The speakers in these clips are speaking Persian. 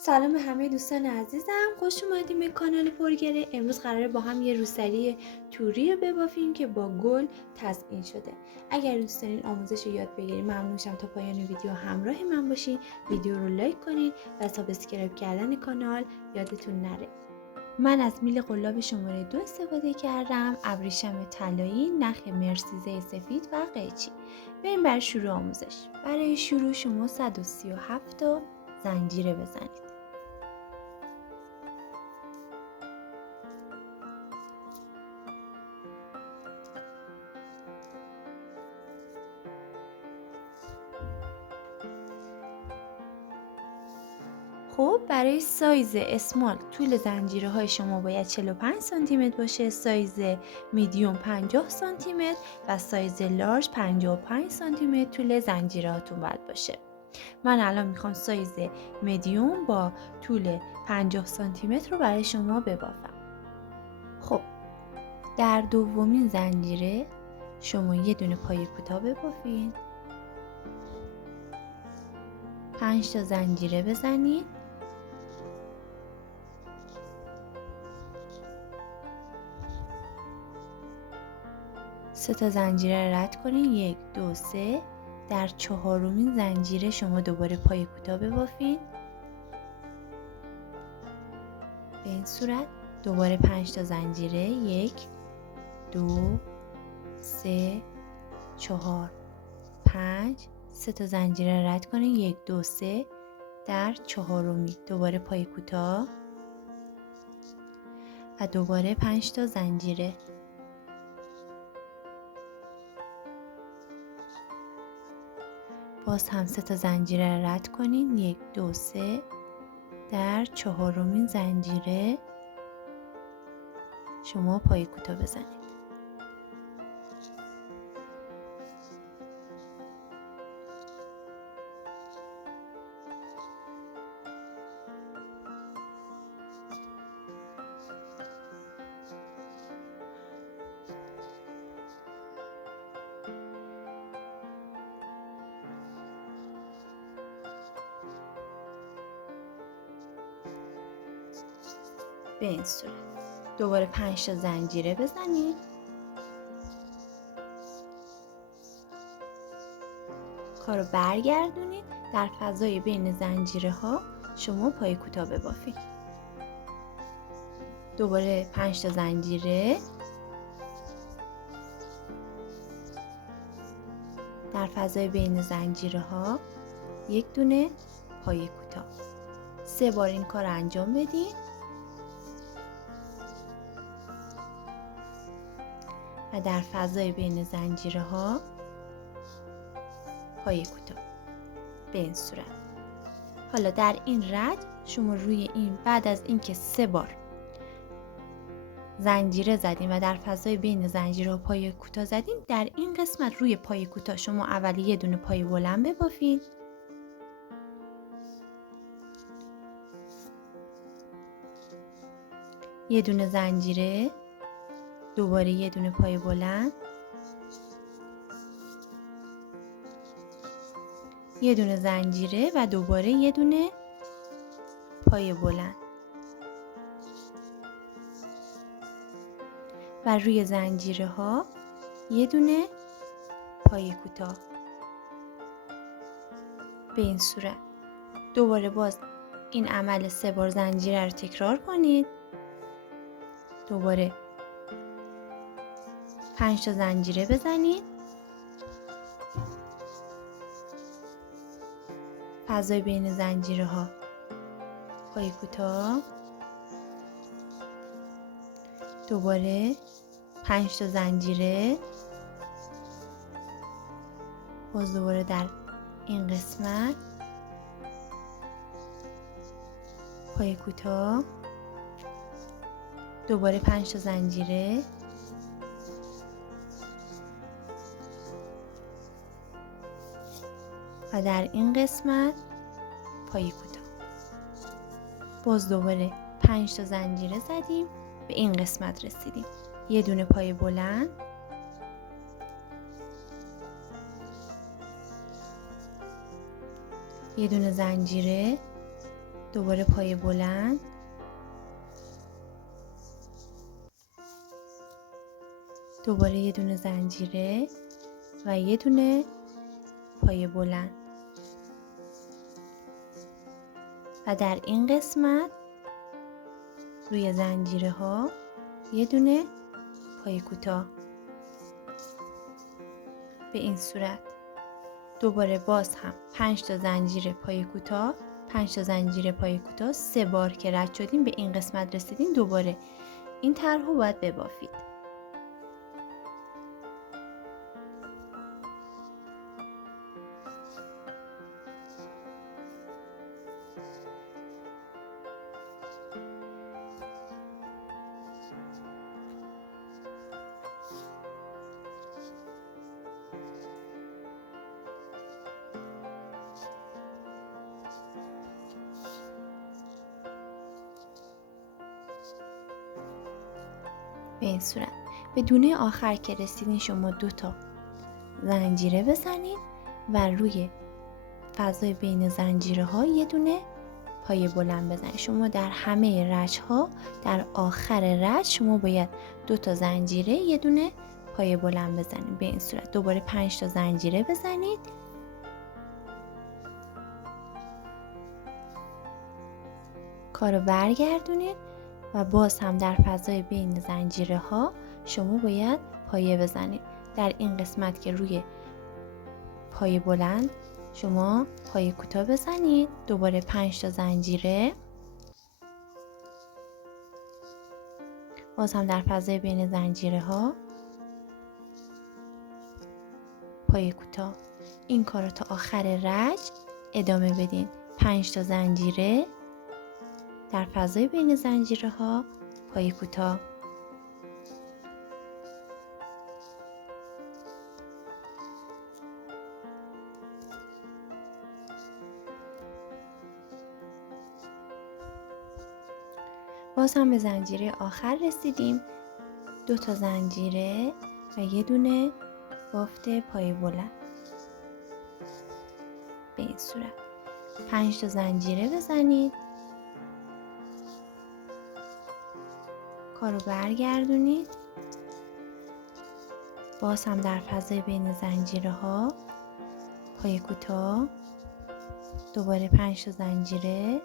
سلام به همه دوستان عزیزم، خوش اومدیم به کانال پرگره. امروز قراره با هم یه روسری توری رو ببافیم که با گل تزیین شده. اگر دوست دارین آموزش رو یاد بگیرید ممنون میشم تا پایان ویدیو همراه من باشین. ویدیو رو لایک کنین و سابسکرایب کردن کانال یادتون نره. من از میل قلاب شماره 2 استفاده کردم، ابریشم طلایی، نخ مرسیزه سفید و قیچی. بریم برای شروع آموزش. برای شروع شما 137 تا زنجیره بزنید. خب برای سایز اسمال طول زنجیره های شما باید 45 سانتی متر باشه، سایز میدیوم 50 سانتی متر و سایز لارج 55 سانتی متر طول زنجیره هاتون باید باشه. من الان میخوام سایز میدیوم با طول 50 سانتی متر رو برای شما ببافم. خب در دومین زنجیره شما یه دونه پای کوتاه ببافید، 5 تا زنجیره بزنید، سه تا زنجیره رو رد کنین، 1 2 3. در چهارمین زنجیره شما دوباره پای کوتاه ببافین. به این صورت دوباره 5 تا زنجیره، 1 2 3 4 5. سه تا زنجیره رو رد کنین، 1 2 3. در چهارمی دوباره پای کوتاه و دوباره 5 تا زنجیره. باز هم سه تا زنجیره رو رد کنین، 1 2 3. در چهارمین زنجیره شما پای کوتاه بزنید. به این صورت دوباره 5 تا زنجیره بزنید، کارو برگردونید. در فضای بین زنجیره ها شما پای کوتاه ببافید. دوباره 5 تا زنجیره، در فضای بین زنجیره ها یک دونه پای کوتاه. 3 بار این کار انجام بدید و در فضای بین زنجیره ها پای کوتاه. به این صورت. حالا در این رد شما روی این بعد از اینکه 3 بار زنجیره زدیم و در فضای بین زنجیره ها پای کوتاه زدیم، در این قسمت روی پای کوتاه شما اولی یه دونه پای بلند ببافید، یه دونه زنجیره، دوباره یه دونه پای بلند، یه دونه زنجیره و دوباره یه دونه پای بلند و روی زنجیره ها یه دونه پای کوتاه. به این صورت دوباره باز این عمل 3 بار زنجیره رو تکرار کنید. دوباره 5 تا زنجیره بزنید، فضای بین زنجیره ها پای کوتاه، دوباره 5 تا زنجیره، باز دوباره در این قسمت پای کوتاه، دوباره 5 تا زنجیره، و در این قسمت پای کوتاه. باز دوباره 5 تا زنجیره زدیم، به این قسمت رسیدیم. یه دونه پای بلند، یه دونه زنجیره دوباره پای بلند، دوباره یه دونه زنجیره و یه دونه پای بلند. و در این قسمت روی زنجیره ها یه دونه پای کوتاه. به این صورت دوباره باز هم 5 تا زنجیر پای کوتاه، 5 تا زنجیر پای کوتاه، 3 بار که رد شدیم به این قسمت رسیدین، دوباره این طرح رو باید ببافید. به این صورت به دونه آخر که رسیدین شما 2 تا زنجیره بزنید و روی فضای بین زنجیره ها یه دونه پای بلند بزنید. شما در همه رج ها در آخر رج شما باید 2 تا زنجیره یه دونه پای بلند بزنید. به این صورت دوباره 5 تا زنجیره بزنید، کارو برگردونید و باز هم در فضای بین زنجیره ها شما باید پایه بزنید. در این قسمت که روی پای بلند شما پای کوتاه بزنید، دوباره 5 تا زنجیره، باز هم در فضای بین زنجیره ها پای کوتاه. این کار رو تا آخر رج ادامه بدین. 5 تا زنجیره در فضای بین زنجیره ها پای کوتاه. باز هم به زنجیره آخر رسیدیم، 2 تا زنجیره و یه دونه بافت پای بلند. به این صورت 5 تا زنجیره بزنید، کارو برگردونید، باز هم در فضای بین زنجیره ها پای کوتاه، دوباره 5 تا زنجیره،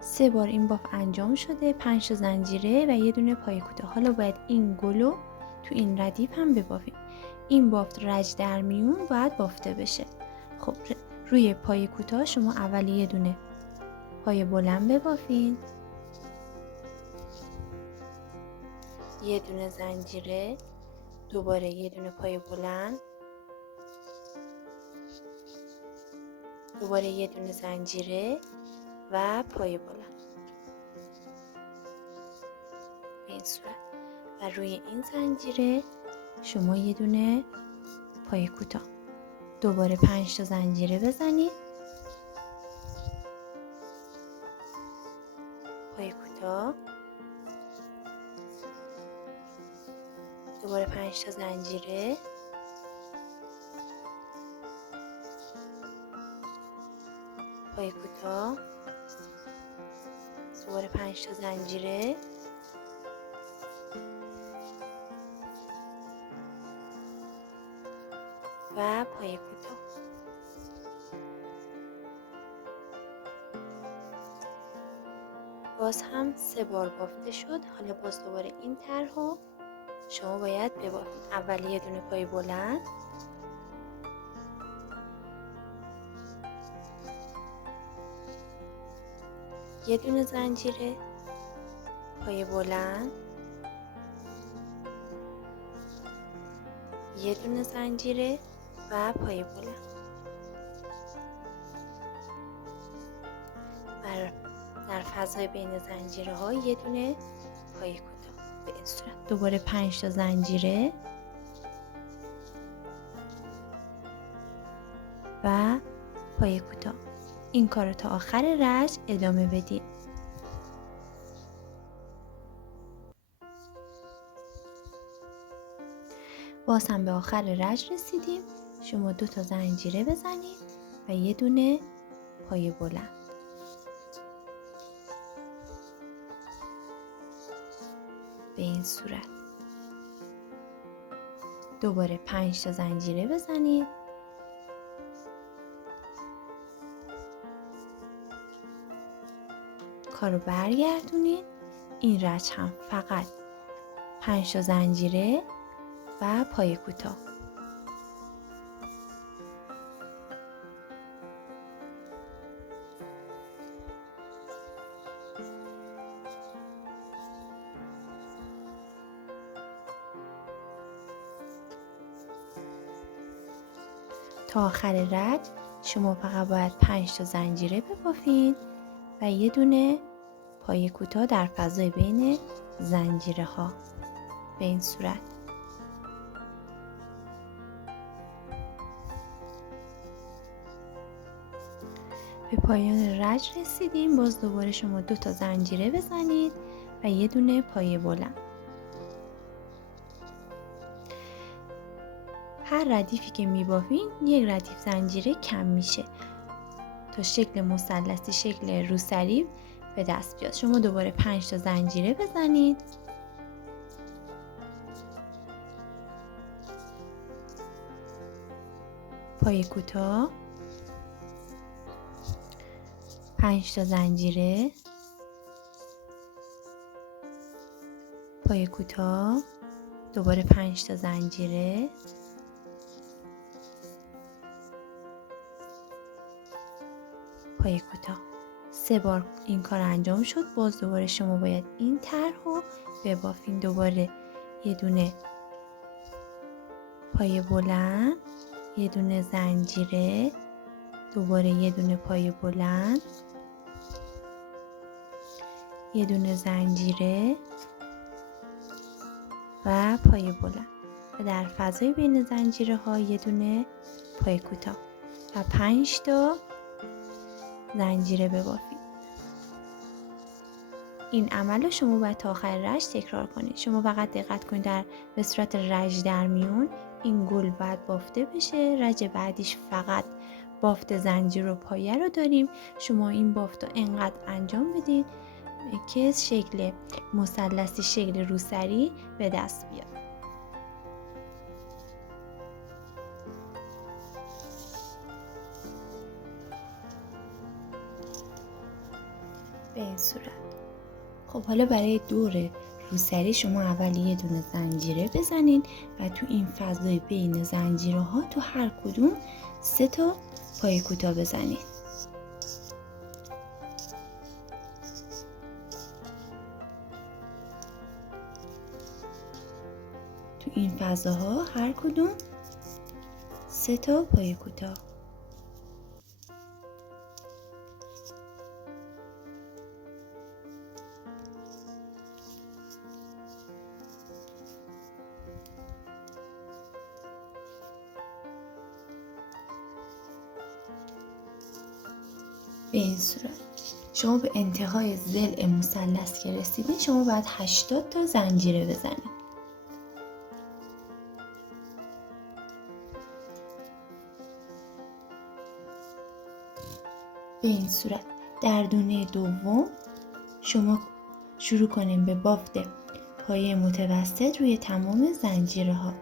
سه بار این بافت انجام شده، 5 تا زنجیره و یه دونه پای کوتاه. حالا باید این گلو تو این ردیف هم ببافیم. این بافت رج در میون باید بافته بشه. خب روی پای کوتاه شما اول یه دونه پای بلند ببافین، یه دونه زنجیره، دوباره یه دونه پای بلند، دوباره یه دونه زنجیره و پای بلند. به این صورت و روی این زنجیره شما یه دونه پای کوتاه، دوباره 5 تا زنجیره بزنید، پای کوتاه، دوباره 5 تا زنجیره، پای کوتاه، دوباره 5 تا زنجیره و پای کوتاه. باز هم 3 بار بافته شد. حالا باز دوباره این طرح رو شما باید ببافید. اول یه دونه پای بلند، یه دونه زنجیره، پای بلند، یه دونه زنجیره و پای بلند. در فضای بین زنجیره ها یه دونه پای کوتاه. به این صورت دوباره 5 تا زنجیره، و پای کوتاه. این کار رو تا آخر رج ادامه بدید. باز هم به آخر رج رسیدیم. شما 2 تا زنجیره بزنید و یه دونه پای بلند. به این صورت. دوباره 5 تا زنجیره بزنید. کارو برگردونید. این رج هم فقط 5 تا زنجیره و پای کوتاه. تا آخر رج شما فقط باید 5 تا زنجیره ببافید و یه دونه پای کوتاه در فضای بین زنجیره ها. به این صورت. به پایان رج رسیدیم. باز دوباره شما 2 تا زنجیره بزنید و یه دونه پای بلند. هر ردیفی که میبافین یک ردیف زنجیره کم میشه تا شکل مثلثی، شکل روسری به دست بیاد. شما دوباره 5 تا زنجیره بزنید. پای کوتاه، 5 تا زنجیره، پای کوتاه، دوباره 5 تا زنجیره، پای کوتاه. 3 بار این کار انجام شد. باز دوباره شما باید این طرح رو ببافین. دوباره یه دونه پای بلند، یه دونه زنجیره، دوباره یه دونه پای بلند، یه دونه زنجیره و پای بلند و در فضای بین زنجیره ها یه دونه پای کوتاه و 5 تا زنجیره ببافید. این عمل رو شما باید تا آخر رج تکرار کنید. شما فقط دقت کنید به صورت رج در میون این گل باید بافته بشه. رج بعدیش فقط بافت زنجیر و پایه رو داریم. شما این بافت رو انقدر انجام بدید که شکل مثلثی، شکل روسری به دست بیاد. به این صورت. خب حالا برای دور روسری شما اول یه دونه زنجیره بزنین و تو این فضای بین زنجیره ها تو هر کدوم 3 تا پای کوتاه بزنید. تو این فضاها هر کدوم 3 تا پای کوتاه. به این صورت. شما به انتهای ضلع مثلث که رسیدین شما باید 80 تا زنجیره بزنید. به این صورت. در دونه دوم شما شروع کنیم به بافت پایه متوسط روی تمام زنجیره ها.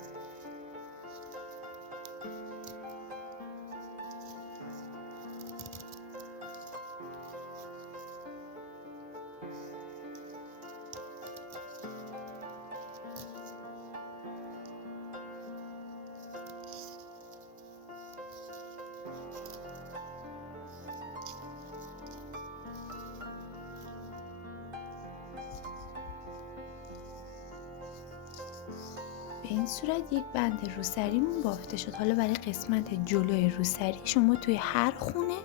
به این صورت یک بند روسریمون بافته شد. حالا برای قسمت جلوی روسری شما توی هر خونه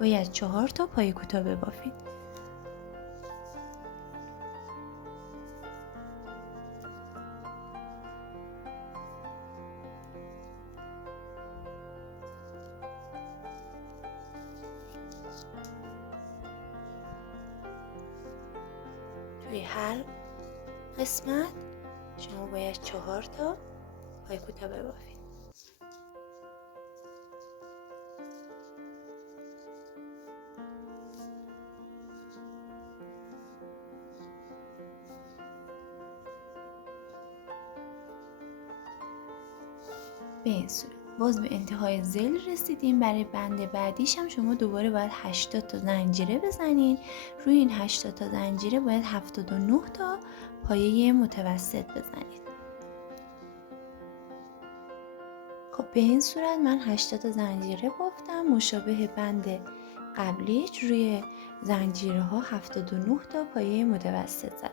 باید 4 تا پای کوتاه ببافید. توی هر قسمت شما باید 4 تا پای کوتاه ببافید. به این صورت باز به انتهای زل رسیدیم. برای بند بعدیش هم شما دوباره باید 80 تا زنجیره بزنید. روی این 80 تا زنجیره باید 79 تا پایه متوسط بزنید. خب به این صورت من 80 تا زنجیره بافتم، مشابه بند قبلیش روی زنجیره ها 79 تا پایه متوسط زدم.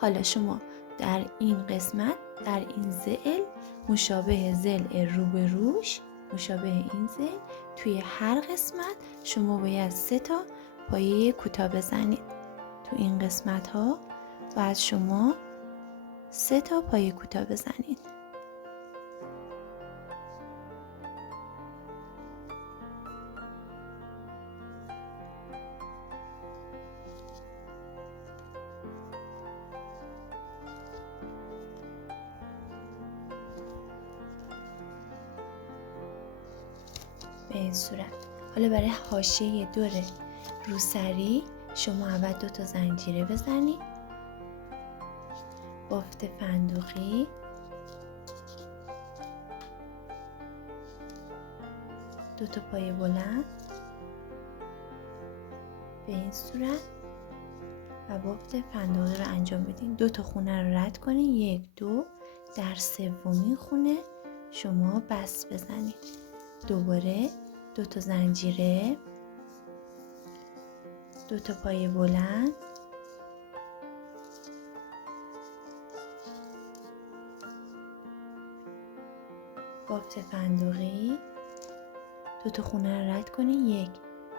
حالا شما در این قسمت، در این ضلع مشابه ضلع روبروش، مشابه این ضلع توی هر قسمت شما باید 3 تا پایه کوتاه بزنید. تو این قسمت ها باید شما 3 تا پایه کوتاه بزنید. به این صورت. حالا برای حاشیه دور روسری شما اول 2 تا زنجیره بزنید، بافت فندقی، دو تا پایه بلند به این صورت و بافت فندقی رو انجام بدین. 2 تا خونه رو رد کنین، 1 2 در سومین خونه شما بس بزنید. دوباره 2 تا زنجیره، 2 تا پایه بلند، بافت فندقی، 2 تا خونه رو رد کنید، 1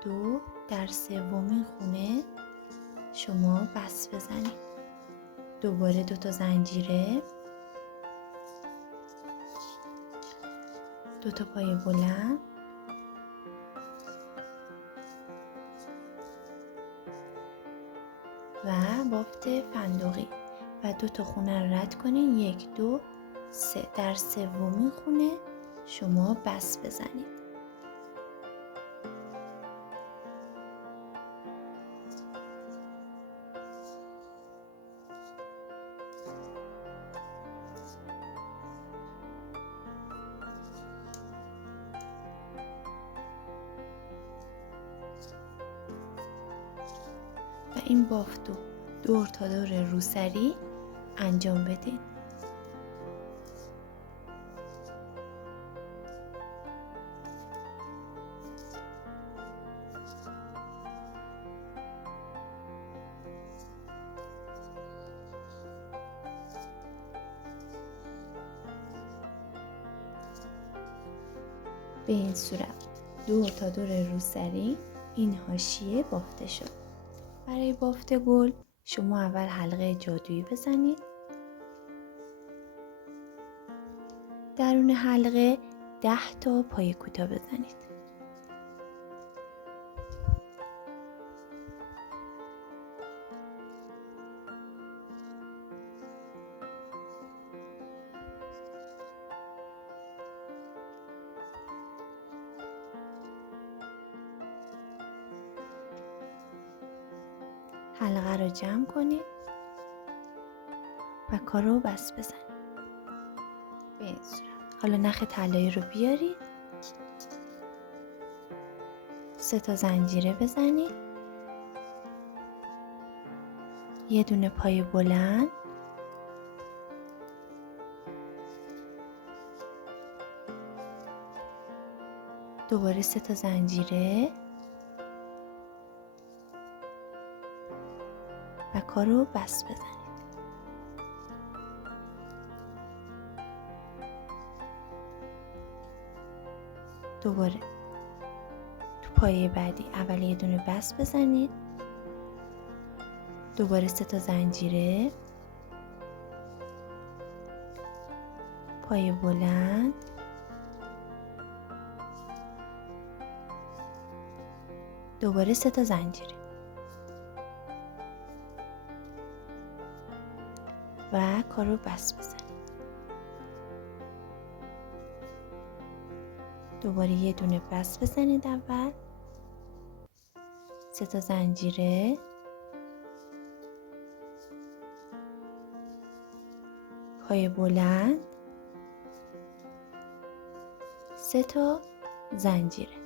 2 در سومین خونه شما بس بزنید. دوباره 2 تا زنجیره، 2 تا پایه بلند، و بافت فندقی و 2 تا خونه رو رد کنید، 1 2 3 در سومین خونه شما بس بزنید. و این بافت رو دور تا دور روسری انجام بدین. به این صورت دور تا دور روسری این حاشیه بافته شد. برای بافت گل شما اول حلقه جادویی بزنید. درون حلقه 10 تا پایه کوتاه بزنید. حلقه رو جمع کنید و کار رو بس بزنید. به این صورت. حالا نخ طلایی رو بیارید، 3 تا زنجیره بزنید، یه دونه پایه بلند، دوباره 3 تا زنجیره و کار رو بس بزنید. دوباره تو پایه بعدی اول یه دونه بس بزنید، دوباره 3 تا زنجیره، پایه بلند، دوباره 3 تا زنجیره. و کارو بس بزنید. دوباره یه دونه بس بزنید اول، 3 تا زنجیره، پای بلند، 3 تا زنجیره.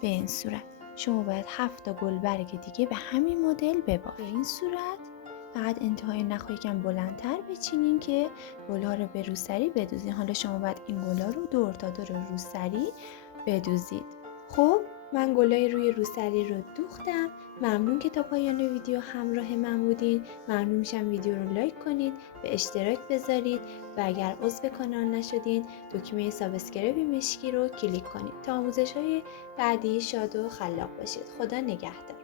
به این صورت شما باید 7 تا گلبرگ دیگه به همین مدل ببافید. به این صورت فقط انتهای نخ یکم بلندتر بچینین که گل‌ها رو به روسری بدوزین. حالا شما باید این گل‌ها رو دور تا دور روسری بدوزید. خب من گلای روی روسری رو دوختم. ممنون که تا پایان ویدیو همراه من بودین. ممنون میشم ویدیو رو لایک کنید، به اشتراک بذارید و اگر عضو کانال نشدین دکمه سابسکرایب مشکی رو کلیک کنید تا آموزش‌های بعدی شاد و خلاق باشید. خدا نگهدار.